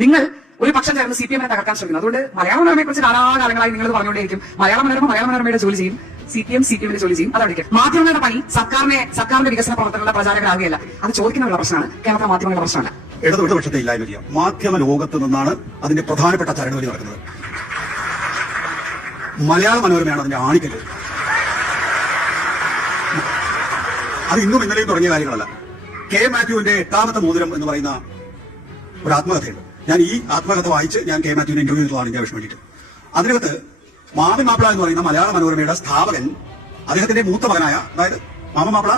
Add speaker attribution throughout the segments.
Speaker 1: നിങ്ങൾ ഒരു പക്ഷം ചേർന്ന് സി പി എമ്മിനെ തകർക്കാൻ ശ്രമിക്കുന്നു. അതുകൊണ്ട് മലയാള മനോരമയെ കുറിച്ച് കാലാകാലങ്ങളായി നിങ്ങൾ പറഞ്ഞുകൊണ്ടേയിരിക്കും. മലയാള മനോരമ മലയാള മനോരമയുടെ ജോലി ചെയ്യും. C P M C P എമ്മിന്റെ ജോലി ചെയ്യും. അതവിടെ മാധ്യമങ്ങളുടെ പണി സർക്കാരിനെ സർക്കാരിന്റെ വികസന പ്രവർത്തനങ്ങളുടെ പ്രചാരകരാകുകയല്ല അത് ചോദിക്കുന്നവരുടെ പ്രശ്നമാണ്. കേരളത്തിലെ മാധ്യമങ്ങളുടെ പ്രശ്നമല്ല.
Speaker 2: ഇടതുപക്ഷത്തെ പക്ഷത്തെ ഇല്ലായ്മ മാധ്യമ ലോകത്ത് നിന്നാണ് അതിന്റെ പ്രധാനപ്പെട്ട ചരണവലി നടക്കുന്നത്. മലയാള മനോരമയാണ് അതിന്റെ ആണിക്കൽ അത് ഇന്നും ഇന്നലെയും തുടങ്ങിയ കാര്യങ്ങളല്ല. കെ മാത്യുവിന്റെ എട്ടാമത്തെ മോതിരം എന്ന് പറയുന്ന ഒരു ആത്മകഥയുണ്ട്. ഞാൻ ഈ ആത്മകഥ വായിച്ച് ഞാൻ കെ. മാത്യുവിന്റെ ഇന്റർവ്യൂ ചെയ്തതാണ് ഇന്ത്യ വേണ്ടിയിട്ട് അതിനകത്ത് മാമൻ മാപ്പിള എന്ന് പറയുന്ന മലയാള മനോരമയുടെ സ്ഥാപകൻ അദ്ദേഹത്തിന്റെ മൂത്ത മകനായ അതായത് മാമൻ മാപ്പിള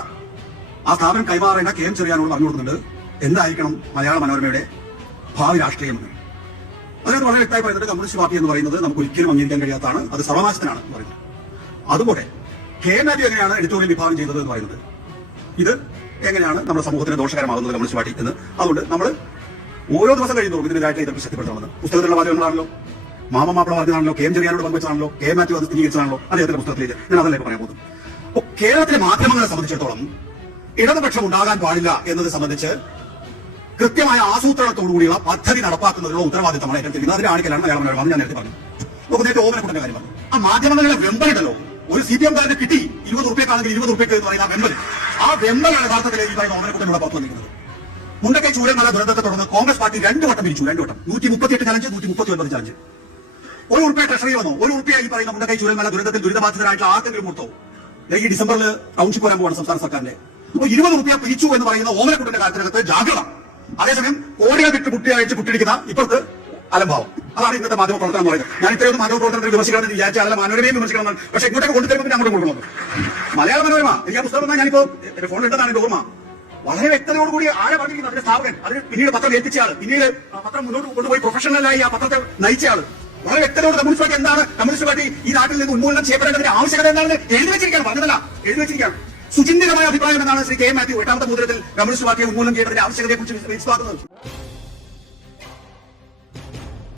Speaker 2: ആ സ്ഥാപനം കൈമാറേണ്ട കെ. എം. ചെറിയാനോട് പറഞ്ഞു കൊടുക്കുന്നുണ്ട് എന്തായിരിക്കണം മലയാള മനോരമയുടെ ഭാവി രാഷ്ട്രീയം എന്ന്. അതിനകത്ത് വളരെ വ്യക്തമായി പറയുന്നത് കമ്മ്യൂണിസ്റ്റ് പാർട്ടി എന്ന് പറയുന്നത് നമുക്ക് ഒരിക്കലും അംഗീകരിക്കാൻ കഴിയാത്തതാണ്. അത് സർവനാശത്തിനാണ് പറയുന്നത്. അതുപോലെ കെ. എം. മാത്യു എങ്ങനെയാണ് എഡിറ്റോറിയൽ വിഭാഗം ചെയ്തത് എന്ന് പറയുന്നത്? ഇത് എങ്ങനെയാണ് നമ്മുടെ സമൂഹത്തിന് ദോഷകരമാകുന്നത് കമ്മ്യൂണിസ്റ്റ് പാർട്ടി എന്ന്? അതുകൊണ്ട് നമ്മൾ ഓരോ ദിവസം കഴിയുന്നതും ഇതിനെതിരായിട്ട് എതിർപ്പ് ശക്തിപ്പെടുത്തണമെന്ന് പുസ്തകത്തിലുള്ള വാചകങ്ങളാണല്ലോ. മാമ മാപ്പിള വാദ്യമാണല്ലോ കെ എം ചെറിയാനോട് പങ്കുവെച്ചാണല്ലോ. കെ എം മാത്യു അത് സ്ഥിരീകരിച്ചതാണല്ലോ അദ്ദേഹത്തിന്റെ പുസ്തകത്തിലേക്ക് ഞാൻ അതല്ലേ പറയാൻ പോകുന്നത്. അപ്പോൾ കേരളത്തിലെ മാധ്യമങ്ങളെ സംബന്ധിച്ചിടത്തോളം ഇടതുപക്ഷം ഉണ്ടാകാൻ പാടില്ല എന്നത് സംബന്ധിച്ച് കൃത്യമായ ആസൂത്രണത്തോടുകൂടിയുള്ള പദ്ധതി നടപ്പാക്കുന്നതിനുള്ള ഉത്തരവാദിത്തമാണ് ഏറ്റെടുത്തിരിക്കുന്നത് അതിന്റെ ആണിക്കലാണ് മലയാള മനോരമ ഞാൻ നേരത്തെ പറഞ്ഞു. നമുക്ക് നേരത്തെ ഓമനക്കുട്ടന്റെ കാര്യം പറഞ്ഞു. ആ മാധ്യമങ്ങളുടെ വെമ്പലുണ്ടല്ലോ ഒരു സി പി എം കാരന് കിട്ടി. ഇരുപത് റുപ്യക്കാണെങ്കിൽ ഇരുപത് റുപ്യക്ക് എന്ന് പറയുന്ന ആ വെമ്പൽ. ആ വെമ്പലാണ് യഥാർത്ഥത്തിൽ ഈ പറയുന്ന ഓമനക്കുട്ടനോട് പുറത്തു വന്നിരിക്കുന്നത്. മുണ്ടക്കൈ ചൂരൽ മല ദുരന്തത്തെ തുടർന്ന് കോൺഗ്രസ് പാർട്ടി രണ്ട് വട്ടം പിരിച്ചു രണ്ട് വട്ടം. നൂറ്റി മുപ്പത്തിയെട്ട് ചലഞ്ച് നൂറ്റി മുപ്പത്തി ഒൻപത് ചലഞ്ച് ഒരു ഉൾപ്പെടെ ട്രഷറി വന്നു. ഒരു ഉൾപ്പെടെ ഈ പറയുന്ന മുണ്ടക്കൈ ചൂരൽ മല ദുരന്തത്തിൽ ദുരിതബാധിതരായിട്ടുള്ള ആർക്കെങ്കിലും കൊടുത്തോ? ഈ ഡിസംബറിൽ ടൗൺഷിപ്പ് വരാൻ പോവാണ് സംസ്ഥാന സർക്കാരിന്റെ. അപ്പൊ ഇരുപത് റുപ്യ പിരിച്ചു എന്ന് പറയുന്ന ഓമനക്കുട്ടിന്റെ കാര്യത്തിനകത്ത് ജാഗ്രത. അതേസമയം കോടികൾ വിട്ട് കുട്ടി അയച്ച് കുട്ടിയിരിക്കുന്ന ഇപ്പുറത്ത് അലംഭാവം. അതാണ് ഇന്നത്തെ മാധ്യമ പ്രവർത്തനം എന്ന് പറയുന്നത്. ഞാൻ ഇത്രയൊന്നും മാധ്യമ പ്രവർത്തനത്തിൽ വിമർശിക്കണമെന്ന് വിചാരിച്ചാൽ അല്ല മനോരമയും വിമർശിക്കണം. പക്ഷെ ഇങ്ങോട്ടൊക്കെ കൊണ്ടുതരുമ്പോൾ പിന്നെ അങ്ങോട്ട് കൊടുക്കണം മലയാള മനോരമ. എനിക്ക് ആ പുസ്തകം ഞാനിപ്പോ എന്റെ ഓർമ്മ. വളരെ വ്യക്തതയോടുകൂടി ആരെ പറഞ്ഞിരിക്കുന്നു അതിന്റെ സ്ഥാപകൻ. അതിന് പിന്നീട് പത്രം ആൾ പിന്നീട് പത്രം മുന്നോട്ട് കൊണ്ടുപോയി പ്രൊഫഷണലായി ആ പത്രത്തെ നയിച്ച ആൾ വളരെ വ്യക്തതയോട് കമ്മ്യൂണിസ്റ്റ് പാർട്ടി എന്താണ്? കമ്മ്യൂണിസ്റ്റ് പാർട്ടി ഈ നാട്ടിൽ നിന്ന് ഉന്മൂലനം ചെയ്യപ്പെടേണ്ടതിന്റെ ആവശ്യകത എന്താണെന്ന് എഴുതി വെച്ചിരിക്കുകയാണ്. പറഞ്ഞതല്ല എഴുതി വെച്ചിരിക്കുകയാണ്. സുചിന്തിതമായ അഭിപ്രായം എന്നാണ് ശ്രീ കെ മാത്യു എട്ടാമത്തെ മുദ്രത്തിൽ കമ്മ്യൂണിസ്റ്റ് പാർട്ടിയെ ഉന്മൂലനം ചെയ്യേണ്ടതിന്റെ ആവശ്യകതയെ കുറിച്ച് വിശ്വാക്കുന്നത്